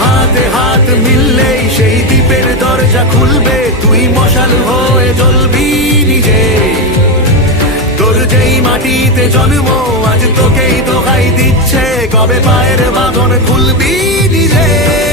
হাতে হাত মিললে সেই দ্বীপের দরজা খুলবে। তুই মশাল হয়ে জ্বলবি নিজে। তোর যেই মাটিতে জন্ম, আজ তোকেই দোহাই দিচ্ছে, কবে পায়ের বাঁধন খুলবি নিজে।